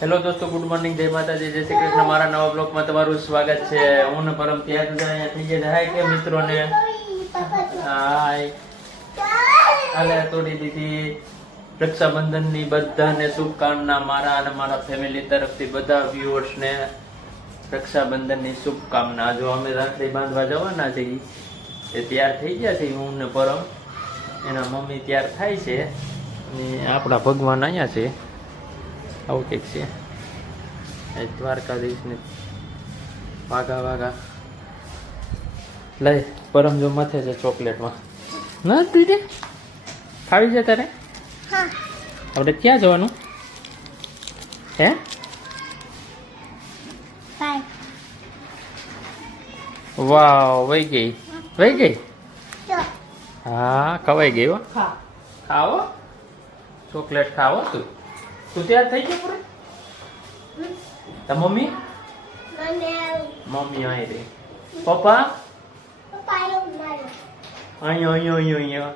Hello દોસ્તો, good morning, જય માતાજી, જય શ્રી કૃષ્ણ. મારા નવા બ્લોગમાં તમારું સ્વાગત છે. હું ને પરમ ત્યાં સુધી અહીંયા થઈ ગયા હાય કે મિત્રોને હાય હાલે તોડી દીધી. રક્ષાબંધનની બધાને શુભકામના. મારા અને મારા ફેમિલી તરફથી બધા વ્યુઅર્સને રક્ષાબંધનની શુભકામના. જો અમે રાખડી બાંધવા જવાના છીએ, એ તૈયાર થઈ ગયા છે. હું ને પરમ, એના મમ્મી તૈયાર થાય છે અને આપણા ભગવાન અહીંયા છે. આવું કંઈક છે. દ્વારકાધીશને વાઘા વાઘા લઈ પરમ જો માથે છે ચોકલેટમાં. ના દીદી ખાવી છે તારે? આપણે ક્યાં જવાનું હે? વાવ, વહી ગઈ હા, ખવાઈ ગઈ હો. ખાવો ચોકલેટ ખાવો. તું તૈયાર થઈ ગયો પૂરે? મમ્મી અહીં રે. પપ્પા અહીંયા.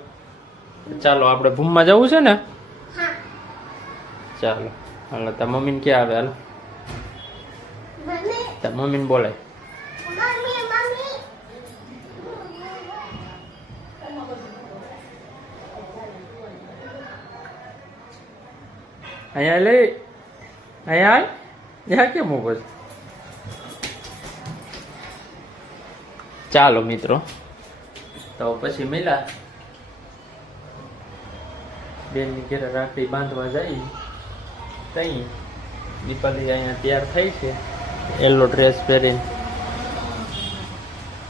ચાલો આપણે ભૂમમાં જવું છે ને? ચાલો હાલો. તાર મમ્મીને ક્યાં આવે? હાલો તાર મમ્મીને બોલાય. અહીંયા લે, અહીંયા કેમ ઉભો છે? ચાલો મિત્રો, તો પછી મિલા બેનની ઘરે રાખડી બાંધવા જઈ. તઈ દીપાલી અહીંયા તૈયાર થઈ છે, યલો ડ્રેસ પહેરીને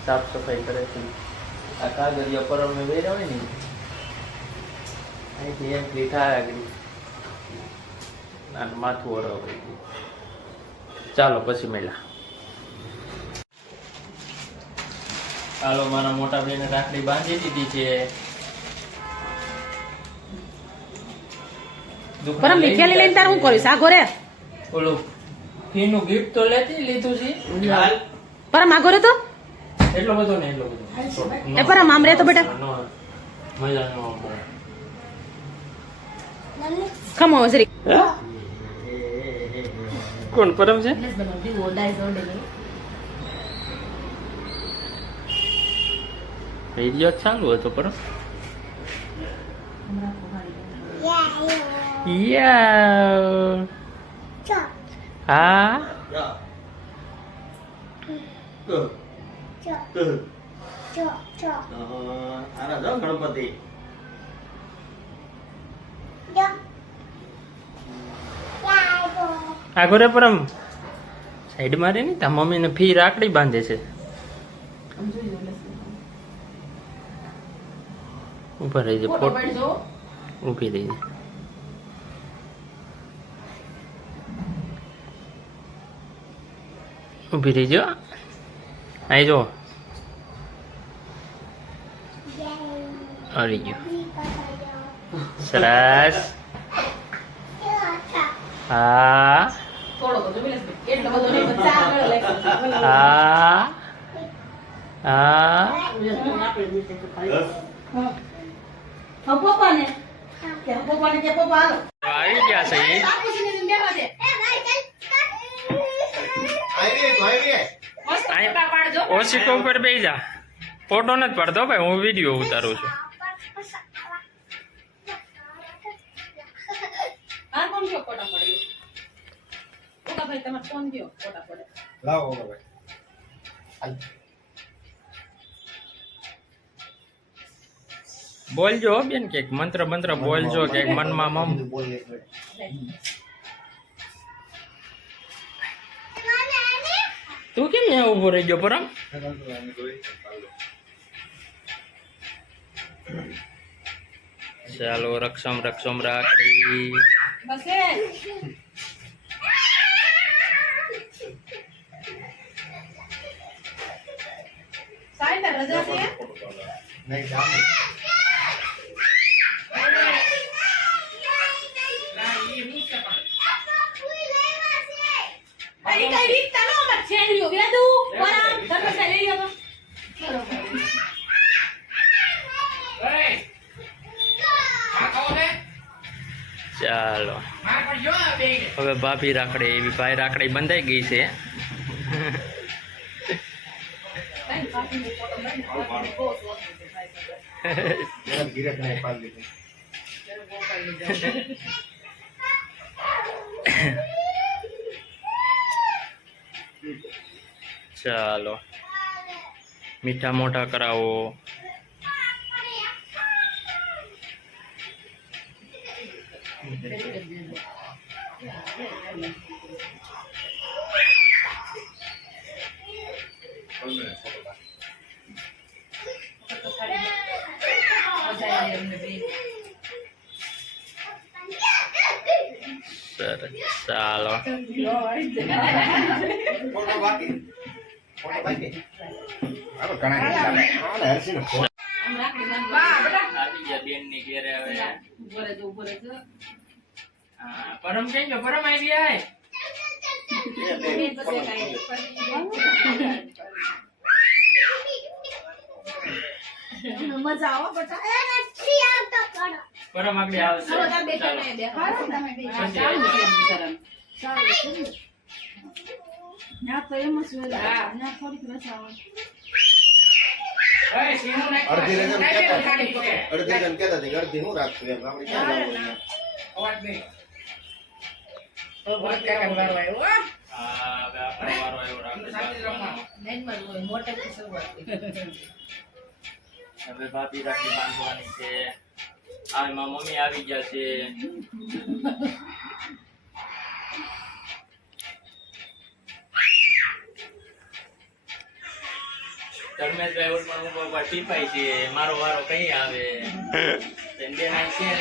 સાફ સફાઈ કરે છે. આ કાગળિયા પરમને વેર્યા હોય ને અહીંથી એન્ટ્રી થાય આગળ અને માથું ઓરવાઈ ગયું. ચાલો પછી મળ્યા. ચાલો, મારા મોટા બેને રાખડી બાંધી દીધી છે. પરમ મીઠાઈ લઈને તાર હું કરીશ? આ ઘરે ઓલું ફીનું ગિફ્ટ તો લેતી લીધું છે. પરમ આ ઘરે તો એટલો બધો ને એટલો બધો એ પરમ આમ રે તો બેટા મજા નો ખમો સરી. કોણ પરમ છે? વિડિયો ચાલુ હતો પરમ. હા ગણપતિ આગળ પરમ સાઈડ મારે ને તા મમ્મી ને ફી રાખડી બાંધે છે. ઉપર રહી જાય, ઊભી રહી જાય. ઊભી રહી જો. અહીં જો આવી ગયો. સરસ. હા હા આવી ગયા છે. ઓશિકો ઉપર બેસી જા. ફોટો નથી પડતો ભાઈ, હું વિડીયો ઉતારું છું. બોલજો બેન, કે મંત્ર મંત્ર બોલજો, કે મનમાં મમ. તું કેમ અહીંયા ઉભો રહી ગયો પરમ? ચાલો, રક્ષમ રાખડી. ચાલો હવે ભાભી રાખડી એવી ભાઈ રાખડી બંધાઈ ગઈ છે. ચાલો મીઠા મોઢા કરાવો. સરસ ચાલો આવી ગયા બેન ની ઘેરે હવે. હા, પરમ કઈ ગયો? પરમ આવી આય. મજા આવો બટા પરમ આગળ આવશે. ના તો એમ જ હોય ના થોડીક મજા આવે અડધી રકમ કહેતા હતી અડધી હું રાખશું એમ આપણે ક્યાં જવાનું? હા, હવે આપણો વારો આવ્યો રાખડી બાંધવાનો. હવે ભાભી રાખડી બાંધવાની છે. આ એમાં મમ્મી આવી ગયા છે. ધર્મેશભાઈ ઓર પણ હું બાપા ટીપાય છે. મારો વારો કઈ આવે? બેન આઈ છે ને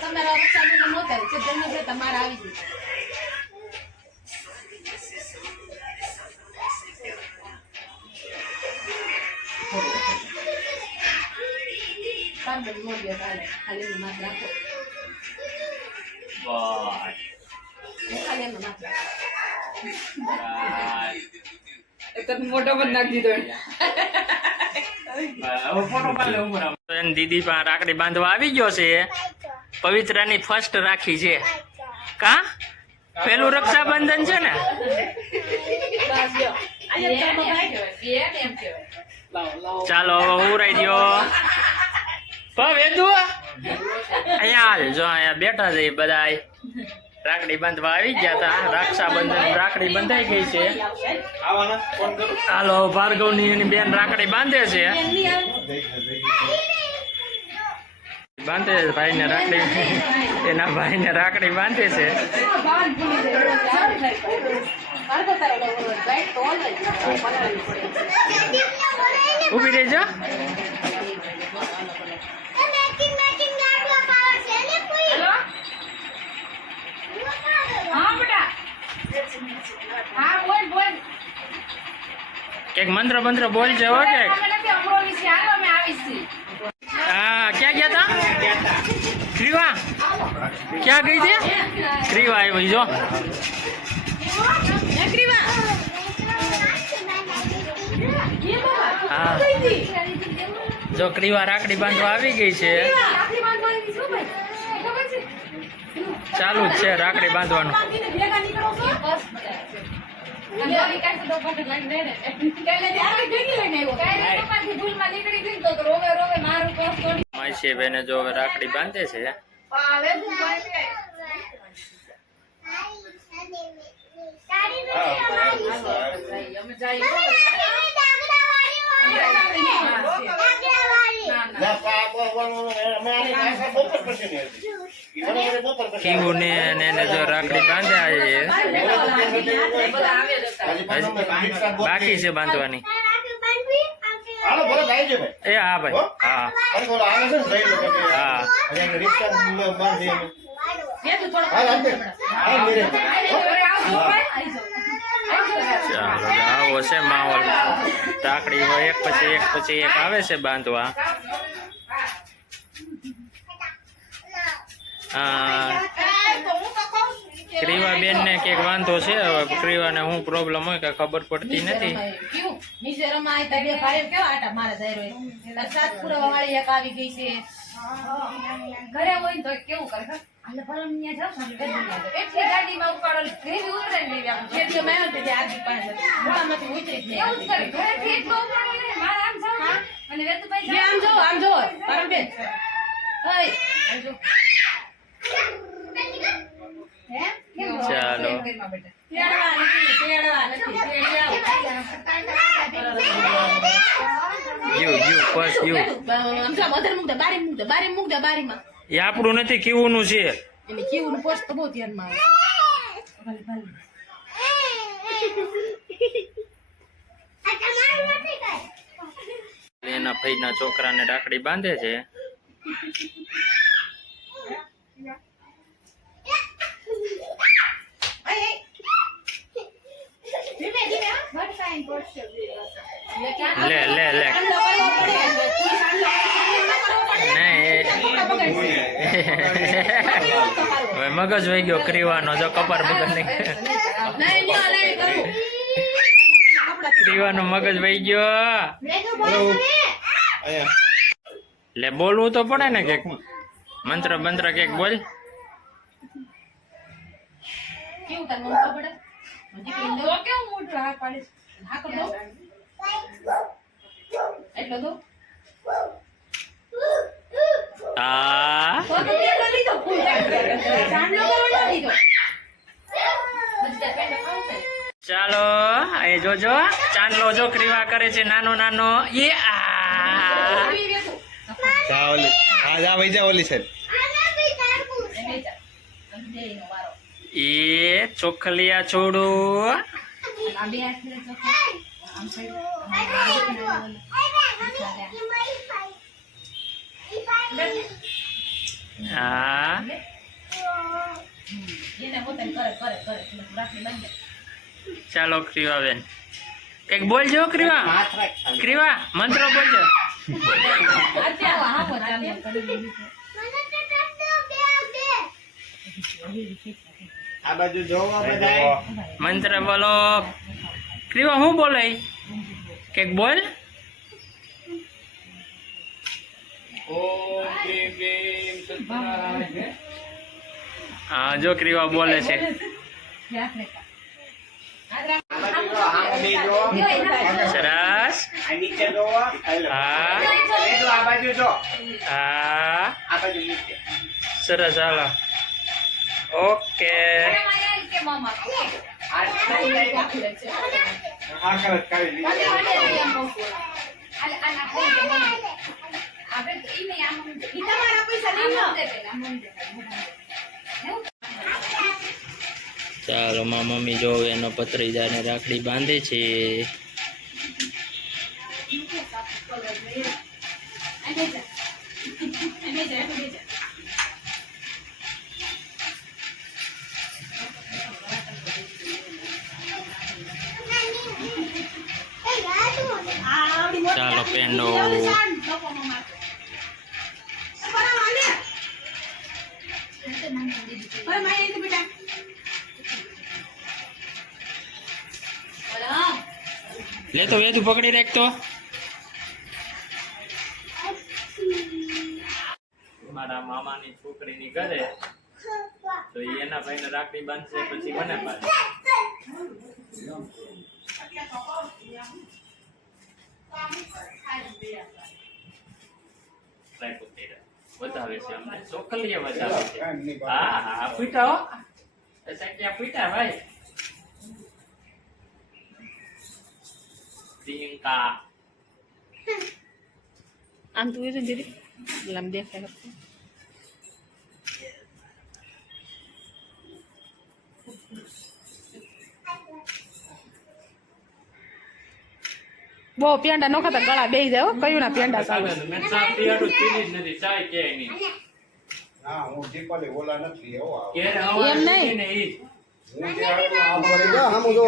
તમારા રક્ષાબંધન મોટા છે જન્મ છે તમારા આવી ગયું કાંદ મોડિયો કાલે ખાલી માત્ર રાખો વાહ ખાલી માત્ર દીદી પણ રાખડી બાંધવા આવી ગયો છે. પવિત્રાની ફર્સ્ટ રાખી છે કા પેલું રક્ષાબંધન છે ને. ચાલો હવે ઉરાઈ દો. અહીંયા હાલ જો અહીંયા બેઠા છે બધા રાખડી બાંધવા આવી ગયા હતા. રક્ષાબંધન રાખડી બંધાઈ ગઈ છે. હાલો ભાર્ગવ ની એની બેન રાખડી બાંધે છે. બાંધે છે ભાઈ ને રાખડી. એના ભાઈ ને રાખડી બાંધે છે. ઉભી રહેજો. એક મંત્ર મંત્ર બોલજો હો કે. હા ક્યાં ગયા તા? ક્રીવા ક્યાં ગઈ છે? ક્રીવા આવી જો. હા જો ક્રીવા રાખડી બાંધવા આવી ગઈ છે. ચાલુ જ છે રાખડી બાંધવાનું. માસી બેને જો હવે રાખડી બાંધે છે. કીવું ને એને જો રાખડી બાંધ્યા છે. બાકી છે બાંધવાની. એ હા ભાઈ હા હા. ચાલો આવો છે માહોલ. રાખડી એક પછી એક આવે છે બાંધવા. હા ક્રીવા બેન ને કઈક વાંધો છે, હવે ક્રીવા ને શું પ્રોબ્લેમ હોય કે ખબર પડતી નથી. કેવું નીચે રમાય તો બે ભાઈઓ કેવા આટા મારે જાય રોય. તાર સાત પુરાવા વાળી એક આવી ગઈ છે. ઘરે હોય ને તો કેવું કરે ખબર? આલે પરમ ન્યા જાવ ને એટલી ગાડીમાં ઉપાડો ઘરે ઉતરે ને લેવી આમ જેટલો મેં તે આજી પાસે મોળામાંથી ઉતરી જ નહીં. એવું જ કરે ઘરેથી એટલો ઉપાડો ને મારે આમ જાવ અને વેતુભાઈ આમ જો પરમ બેન ઓય આમ જો હે ચાલો. તેડવા નથી યુ બસ યુ આમ જો મધર મુક દે બારી મુક દે બારીમાં એ આપણું નથી કેવું છે. એને કેવું પોસ્ટ તો બહુ ધ્યાનમાં આવે. એના ભાઈના છોકરાને રાખડી બાંધે છે. લે લે લે હવે મગજ વહી ગયો ક્રીવાનો, જો કપાર મગજ નહીં, ક્રીવાનો મગજ વહી ગયો. અહીંયા લે બોલવું તો પડે ને કેક મંત્ર બંત્ર કેક બોલ. કેવું તાર મમ્મી ખબર દીકરી તો કેવું મોટું હાથ પાડીશ હા કર દો એટલો દો આ તો કેટલો લીધો ફૂલ ચાંદલો કરવાનો લીધો બધા પેટ ખાવશે. ચાલો એ જોજો ચાંદલો જો ક્રીવા કરે છે નાનો નાનો. એ આ જા ઓલી, હા જા વઈ જા ઓલી સાઈડ. એ ચોખલિયા છોડું. હા ચાલો ક્રીવા બેન એક બોલજો. ક્રીવા મંત્ર બોલજો. આ બાજુ જોવો બધાય. મંત્ર બોલો. ક્રીવા શું બોલે કેક બોલ. ઓમ ક્રીમ ક્રીમ સત્યનારાયણ. હા જો ક્રીવા બોલે છે. સરસ. આ નીચે જોવો. હા આ બાજુ જો. હા આ બાજુ નીચે. સરસ હાલો. ઓકે આ કરત કાઢી લીધી. ચાલો માં મમ્મી જો એનો પત્રીજાને રાખડી બાંધે છે. ચાલો પેંડો લે તો વેતું પકડી રાખતો. મારા મામાની છોકરીની ઘરે તો એના ભાઈને રાખડી બાંધશે પછી મને બાંધશે. વધાવે છે અમને ચોકલીએ વધાવે છે. હા હા પીટા હો ક્યાં પીટા ભાઈ. પ્રિયંકા આમ તું એ જરી લમ દેખાય. બહુ પેંડા નો ખાતા ગળા બેહી જાય હો. કયું ના પેંડા સારું. મેં ચા પીવાનું પીધી જ નથી. ચાય ક્યાંય નહીં. હા હું દીપાલી ઓલા નથી હો. ક્યારે એમ હવારે નહીં. પીધી ને ઈ. હું જે આ મારી જા હામુ જો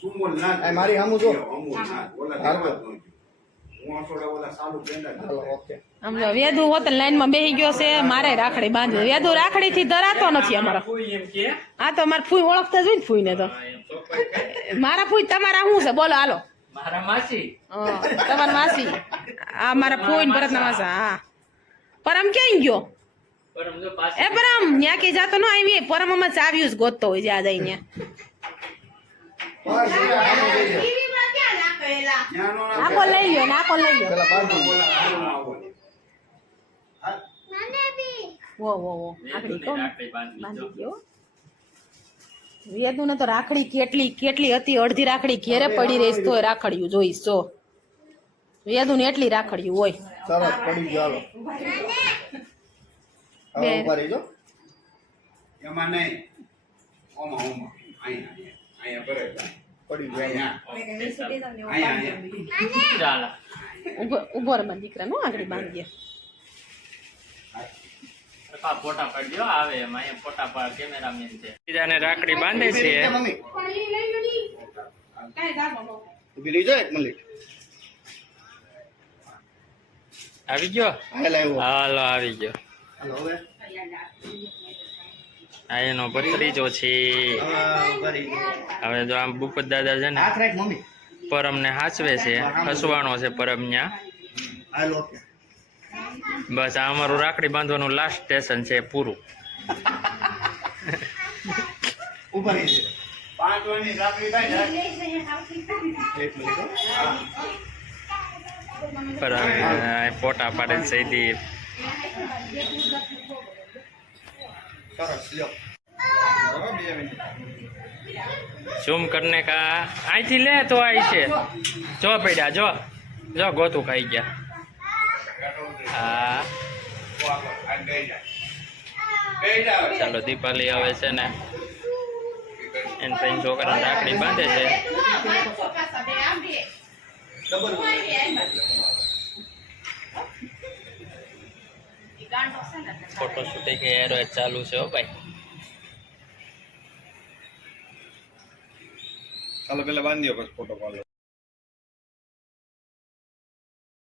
સુમોલ ના મારી હામુ જો. ઓલા દેવા જ ન હાલો ઓકે આમ જો વેદુ હોત લાઈનમાં બેસી ગયો છે, મારે રાખડી બાંધવી. વેદુ રાખડી થી ધરાતો નથી અમારો. એમ કે આ તો મારા ફૂઈ ઓળખતા જ હોય ને ફૂઈને તો. એમ ચોખ્ખાઈ મારા ફૂઈ તમારા શું છે બોલો હાલો. મારા માસી તમારા માસી આ મારા ફૂઈ ને ભરતના માસા. હા પરમ ક્યાં ગયો? પરમ જો પાસે એ પરમ ન્યા કે જાતો ન આવી. પરમ માં ચાવ્યું જ ગોતતો હોય જ્યાં જઈ ન્યા. આખો લઈ લ્યો ને આખો લઈ લ્યો. પેલા બાંધી વો વો વો આખડી વેદુને કોણ રાખડી બાંધવી બાંધી જો. ગયો. વેદુ ને તો રાખડી કેટલી કેટલી હતી. અડધી રાખડી ઘેરે પડી રહીશ તોય રાખડ્યું જોઈશ જો. વેદુ ને એટલી રાખડ્યું હોય. સરસ પડી ગયો હાલો હવે ઉભા રહીજો એમાં નહીં ઓમાં ઓમાં અહીંયા અહીંયા બરાબર પડી ગયો અહીંયા ચાલો ઉભો રે મારા દીકરા નો આગળ બાંધીએ. પપ્પા ફોટા પાડજો આવે એમાં અહીંયા ફોટા પાડ કેમેરામેન છે. બીજાને રાખડી બાંધે છે. મમ્મી ઉભી રહીજો એક મિનિટ આવી ગયો હાલ આવ્યો હાલો આવી ગયો. હાલો હવે આ એનો ભત્રીજો છે. ઉભા રહીજો હવે જો આમ ભૂપત દાદા છે ને હાથ રાખ મમ્મી પરમને હાચવે છે. હસવાણો છે પરમ ન્યા. હાલ ઓકે બસ આ અમારું રાખડી બાંધવાનું લાસ્ટ સ્ટેશન છે પૂરું. ઉભા રહીજો 5 વારની રાખડી થાય ને એક મિનિટ હો. પર ફોટા પાડે છે સીધી. સરસ લ્યો હવે 2 મિનિટ ઝૂમ કરને કા અહીંથી લે તો આવી છે. જો પડ્યા જો જો ગોતું ખાઈ ગયા. હા ચાલો દીપાલી આવે છે ને એને પછી છોકરાને રાખડી બાંધે છે. ડબલ ફોટો શૂટિંગ એરો ચાલુ છે હો ભાઈ. ચાલો પેલા બાંધી દો પછી ફોટો પાડો